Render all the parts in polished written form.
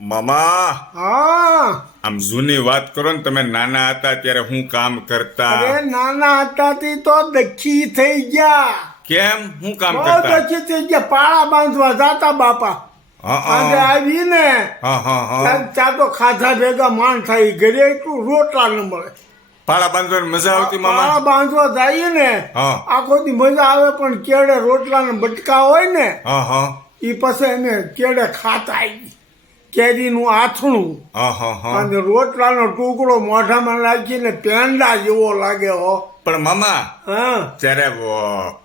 મામા હા. આમ જૂની વાત કરો ને, તમે નાના હતા ત્યારે હું કામ કરતા? અરે નાના હતા તી તો દખી થઈ ગયા. કેમ હું કામ બહુ કરતા? દખી થઈ ગયા. પાળા બાંધવા જાતા બાપા. હા આજે હા આવીને હા ચા તો ખાધા ભેગા માણ થાય. ઘરે એટલું રોટલા ન મળે. પાળા બાંધવાની મજા આવતી પાળા મામા? બાંધવા જઈએ ને હા. આખો દી મજા આવે, પણ કેળે રોટલા ને બટકા હોય ને હા હા એ પછી અમે કેળે ખાતા કેરીનું આથણું હા હા હા અને રોટલાનો ટુકડો મોઢામાં નાખીને પેંડા જેવો લાગે હો. પણ મામા હા, ત્યારે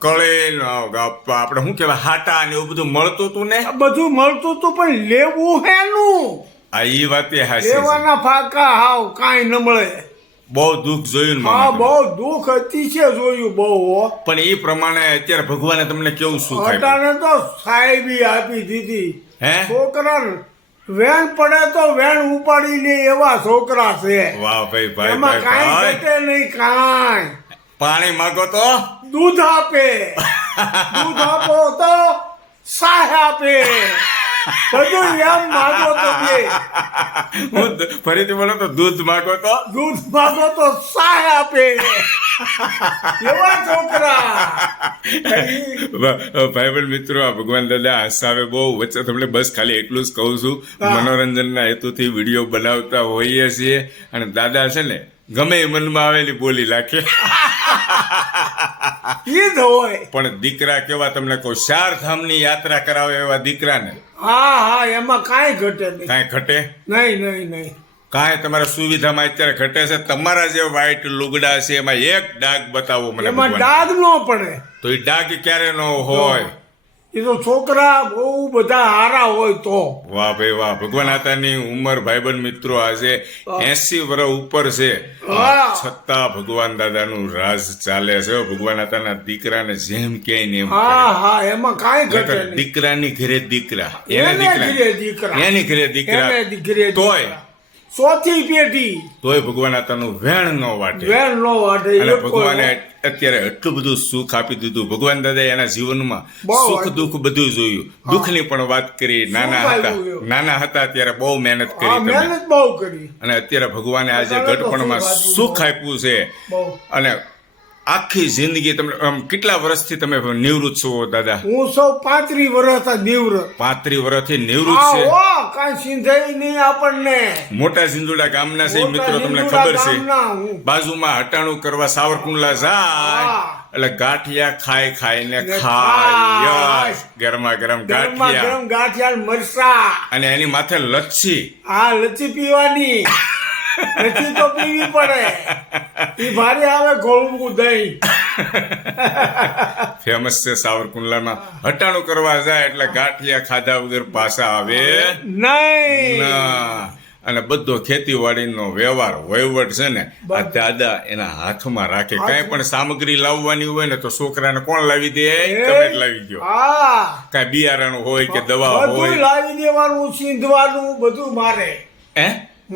કળી આપણે શું કહેવાય, હાટા ને એવું બધું મળતું હતું ને? આ બધું મળતું હતું, પણ લેવું હેનું? આ ઈ વાત એ હાચી છે. લેવાના ફાકા હાવ કાંઈ ન મળે. બહુ દુઃખ જોયું ને હા, મામા તમે. બહુ દુઃખ અતિશય જોયું બહુ હો. પણ એ પ્રમાણે અત્યારે ભગવાને તમને કેવું સુખ આપ્યું? અટાણે તો સાહેબી આપી દીધી. હે? છોકરાને વેણ પડે તો વેણ ઉપાડી લે એવા છોકરા છે. વાહ ભાઈ ભાઈ એમાં ભાઈ કાંઈ ભાઈ. ઘટે નહીં કાંઈ. પાણી માગો તો દૂધ આપે. દૂધ આપો તો સાહ આપે. બધું એમ માગો તો દે. ફરીથી બોલો તો, દૂધ માગો તો દૂધ માગો તો સાહ આપે. એવા છોકરા. ભાઈબંધ મિત્રો, આ ભગવાન દાદા હસાવે બહુ. વચ્ચે તમને બસ ખાલી એટલું જ કહું છું, મનોરંજનના હેતુથી વિડીયો બનાવતા હોઈએ છીએ, અને દાદા છે ને ગમે એ મનમાં આવેલી બોલી નાખે. ઈ જ હોય. પણ દીકરા કેવા, તમને કહું, 4 ધામની યાત્રા કરાવે એવા દીકરાને હા હા, એમાં કાંઈ ઘટે નહીં. કાંઈ ઘટે નહીં નહીં નહીં. કાંઈ. તમારા સુવિધામાં અત્યારે ઘટે છે? તમારા જે વ્હાઈટ લુગડા છે એમાં એક ડાઘ બતાવો મને એમાં ભગવાન. ડાઘ ન પડે. તો એ ડાઘ ક્યારે ન હોય? એ તો છોકરા બહુ બધા હારા હોય તો. વાહ ભાઈ વાહ. ભગવાન આતાની ઉંમર ભાઈબંધ મિત્રો આજે 80 વર્ષ ઉપર છે, હા. છતાં ભગવાન દાદાનું રાજ ચાલે છે. ભગવાન આતાના દીકરાને જેમ ક્યાંય ને એમ હા હા, એમાં કાંઈ ઘટે કરે. નહીં. દીકરાની ઘરે દીકરા, એને ઘરે દીકરા. એની ઘરે દીકરા, એને ઘરે તોય દીકરા. ચોથી પેઢી તોય ભગવાન આતાનું વેણ ન વાટે. વેણ નો વાઢે. અને એ કોઈ ભગવાને અત્યારે એટલું બધું સુખ આપી દીધું. ભગવાન દાદા એના જીવનમાં બહુ સુખ આપ્યું. દુઃખ બધું જોયું. દુઃખની પણ વાત કરી. નાના હતા ત્યારે બહુ મહેનત કરી હા, તમે, મહેનત બહુ કરી. અને અત્યારે ભગવાને આજે અત્યારે તો ગઢપણમાં સુખ આપ્યું છે. બહુ. અને આખી જિંદગી તમે કેટલા વર્ષથી તમે નિવૃત્ત છો દાદા? હું સૌ 35 વર્ષ નિવૃત્ત. 35 વર્ષથી નિવૃત્ત છે. કાંઈ સિંધાઈ નહીં આપણને. મોટા સિંધુડા ગામના છે મિત્રો, તમને સિંધુડા ખબર છે? ગામના હું. બાજુમાં હટાણું કરવા સાવરકુંડલા જાય હા. એટલે ગાંઠિયા ખાઈને ને ખાય. ખાય. ગરમા ગરમ ગરમા ગાંઠિયા, ગરમ ગાંઠિયા ને મરચાં. અને એની માથે લચ્છી. હા, લચ્છી પીવાની. લચ્છી તો પીવી પડે. ઈ ભારે આવે ગોળવું દહીં. ફેમસ છે સાવરકુંડલામાં. હટાણું કરવા જાય એટલે ગાંઠિયા ખાધા વગર પાછા આવે નહીં. ના. અને બધો ખેતીવાડીનો વ્યવહાર વહીવટ છે ને, આ દાદા એના હાથમાં રાખે. કાંઈ પણ સામગ્રી લાવવાની હોય ને તો છોકરાને કોણ લાવી દે? તમે જ લાવી ગયો. હા, કાંઈ બિયારણ હોય કે દવા બધું હોય. લાવી દેવાનું, સીંધવાનું બધું મારે.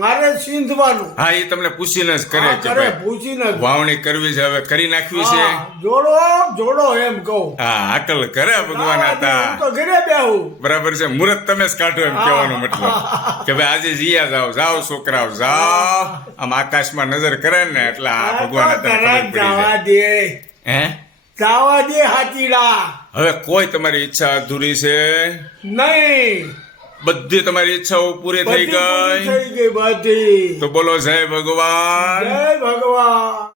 મારે સીંધવાનું. હા, એ તમને પૂછીને જ કરે હા, કે કરે ભાઈ પૂછીને જ. વાવણી કરવી છે, હવે કરી નાખવી છે. હા, જોડો જોડો એમ કહું. હા, આકલ કરે ભગવાન હું હતા. તો ઘરે બેહું. બરાબર છે. મુહૂર્ત તમે જ કાઢો એમ કહેવાનો મતલબ કે ભાઈ આજે જીયા જાઓ છોકરાઓ જાઓ. આમ આકાશમાં નજર કરે ને એટલે આ ભગવાન હતા ખબર પડી જવા જાય. દે. હે? જવા દે હાચીડા. હવે કોઈ તમારી ઈચ્છા અધૂરી છે? નહીં. બધી તમારી ઈચ્છાઓ પૂરી થઈ બધી પૂરી ગઈ? થઈ ગઈ બધી. તો બોલો જય ભગવાન. જય ભગવાન.